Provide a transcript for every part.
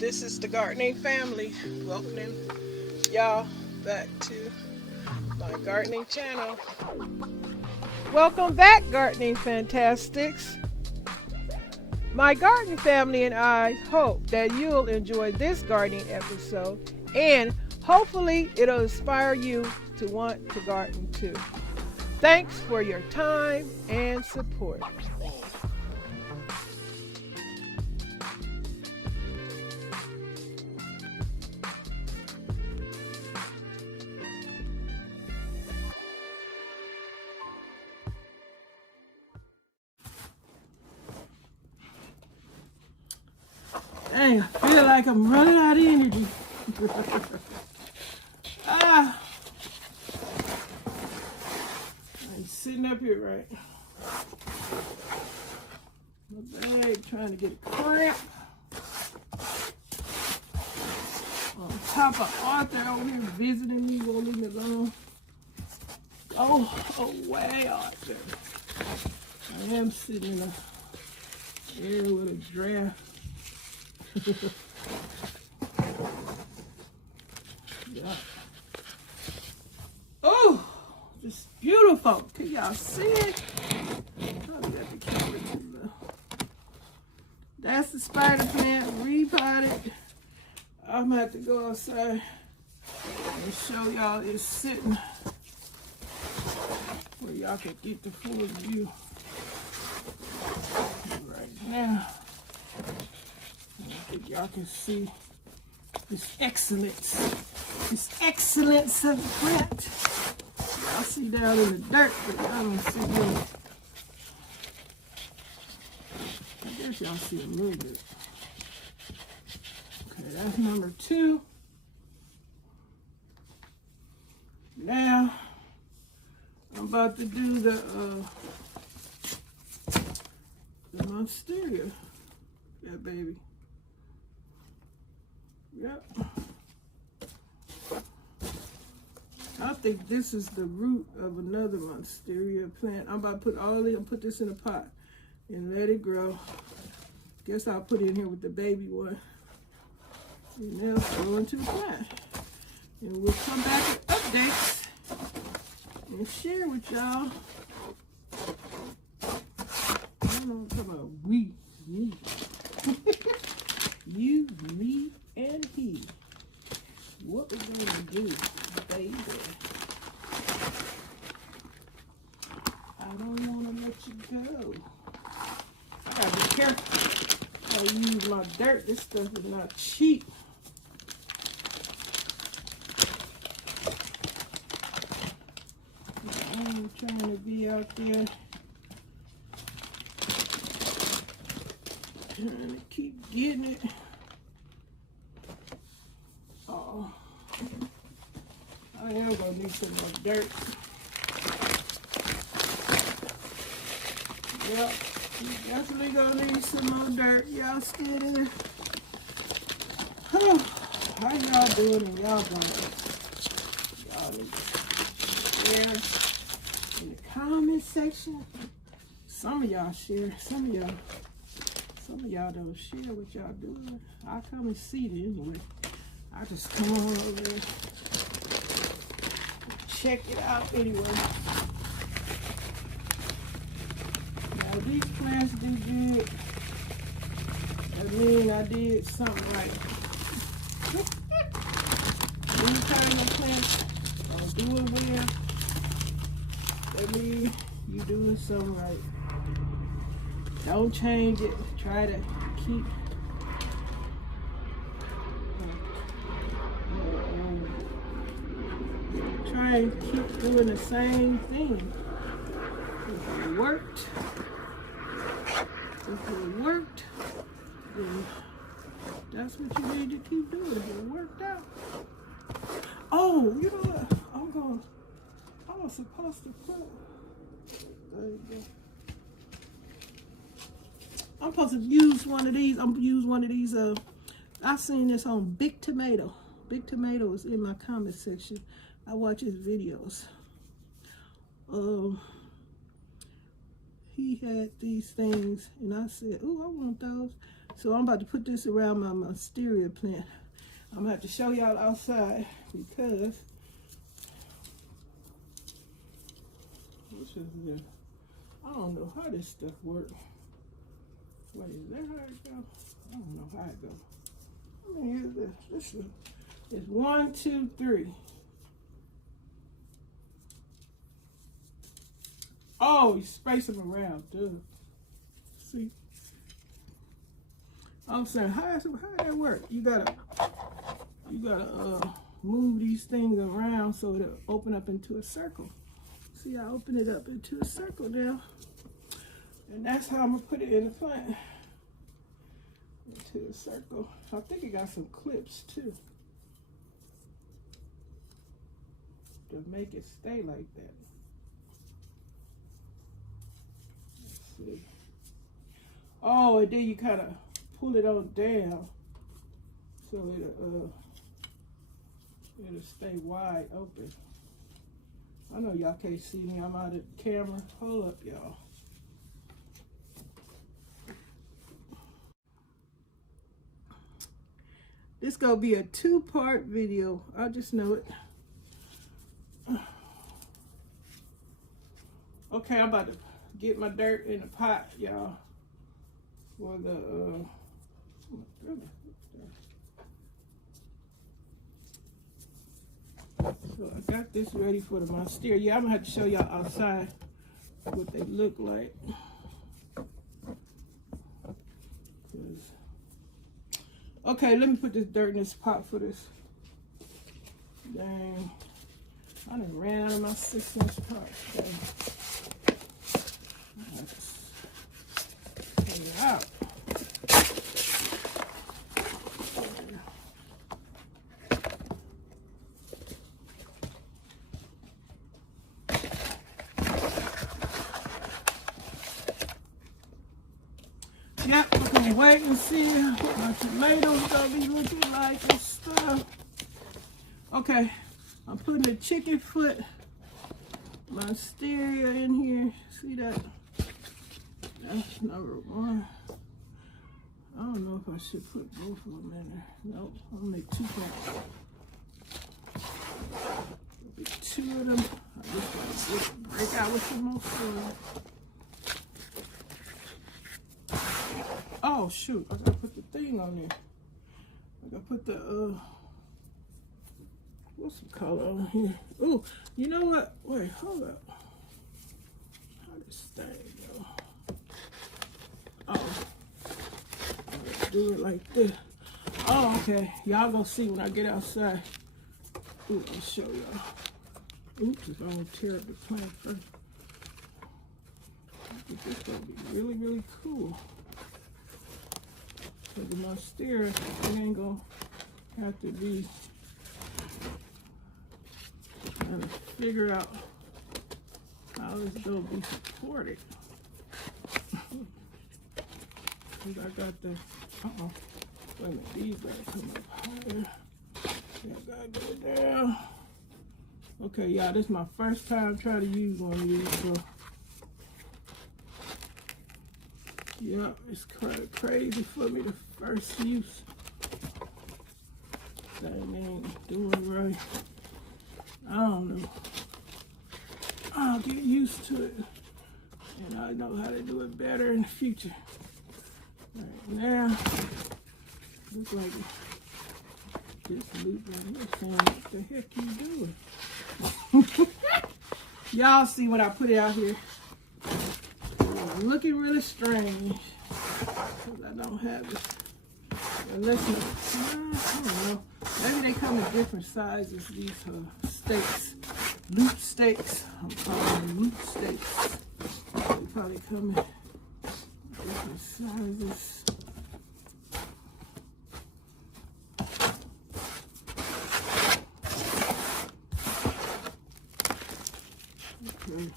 This is the gardening family. Welcoming y'all back to my gardening channel. Welcome back, gardening fantastics. My garden family and I hope that you'll enjoy this gardening episode, and hopefully it'll inspire you to want to garden too. Thanks for your time and support. Dang, I feel like I'm running out of energy. I'm sitting up here, right? My bag trying to get a cramp. On top of Arthur over here visiting me, won't leave me alone. Oh, away, Arthur. I am sitting in a area with a draft. Yeah. Oh, it's beautiful. Can y'all see it? Probably got the camera too low. That's the spider plant, repotted. I'm gonna have to go outside and show y'all it's sitting where y'all can get the full view. Right now, I think y'all can see this excellence. This excellence of the plant. Y'all see down in the dirt, but y'all don't see it. I guess y'all see a little bit. Okay, that's number 2. Now, I'm about to do the Monstera. Yeah, baby. Yep. I think this is the root of another Monstera plant. I'm about to put this in a pot and let it grow. Guess I'll put it in here with the baby one. And now go into the plant. And we'll come back with updates and share with y'all. I don't know what I'm talking about. We, me. You, me, and he. What we're gonna do, baby? I don't wanna let you go. I gotta be careful. I use my dirt. This stuff is not cheap. I'm trying to be out there trying to keep getting it. Oh, I am gonna need some more dirt. Yep, definitely gonna need some more dirt. Y'all still there? How y'all doing? And y'all doing? Y'all need to share in the comment section. Some of y'all share. Some of y'all don't share what y'all doing. I'll come and see it anyway. I just come on over there, check it out anyway. Now these plants do good. That means I did something right. Anytime the plants are doing well, that means you're doing something right. Don't change it. Try to keep and keep doing the same thing. If it worked, then that's what you need to keep doing. If it worked out. Oh, you know what? I was supposed to put. There you go. I'm supposed to use one of these. I'm gonna use one of these. I've seen this on Big Tomato. Big Tomato is in my comment section. I watch his videos. He had these things, and I said, "Ooh, I want those." So I'm about to put this around my Monstera plant. I'm gonna have to show y'all outside because I don't know how this stuff works. Wait, is that how it goes? I don't know how it goes. How many is this? This is 1, 2, 3. Oh, you space them around, dude. See? I'm saying, how that work? You gotta move these things around so it'll open up into a circle. See, I open it up into a circle now. And that's how I'm gonna put it in the plant. Into a circle. I think it got some clips too. To make it stay like that. Let's see. Oh, and then you kind of pull it on down so it'll stay wide open. I know y'all can't see me. I'm out of the camera. Hold up, y'all. This gonna be a 2-part video. I just know it. Okay, I'm about to get my dirt in the pot, y'all. For the so I got this ready for the Monstera. Yeah, I'm gonna have to show y'all outside what they look like. Okay, let me put this dirt in this pot for this. Dang, I done ran out of my 6-inch pot. So take it out. Yep, we're gonna wait and see what my tomatoes gonna be looking like and stuff. Okay, I'm putting the chicken foot Monstera in here. See that? That's number 1. I don't know if I should put both of them in there. Nope, I'm gonna make 2 plants. 2 of them. I just gotta break out with some more soil. Oh shoot, I gotta put the thing on there. I gotta put the what's the color on here? Oh, you know what? Wait, hold up. How this thing go? Oh, I'm gonna do it like this. Oh, okay. Y'all gonna see when I get outside. Ooh, I'll show y'all. Oops, if I don't tear up the plant first. I think this is gonna be really, really cool. So the Monstera, it ain't gonna have to be trying to figure out how it's gonna be supported. Cause I got the, wait a minute, these gotta come up higher. Yeah, I gotta go down. Okay, y'all, this is my first time trying to use one of these, so yeah, it's kind of crazy for me the first use. Thing ain't doing right. I don't know. I'll get used to it, and I know how to do it better in the future. Right now, looks like this loop right here saying, what the heck you doing? Y'all see when I put it out here. It's looking really strange because I don't have it. Unless I don't know. Maybe they come in different sizes. These steaks, loop steaks. I'm calling them loop steaks. They probably come in different sizes. Okay.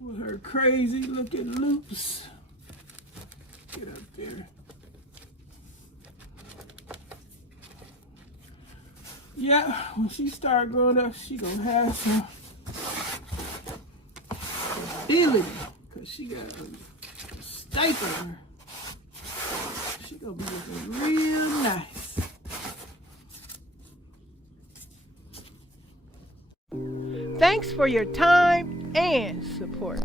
With her crazy looking loops. Get up there. Yeah, when she start growing up, she gonna have some ability, cause she got a staple in her. She gonna be looking real nice. Thanks for your time and support.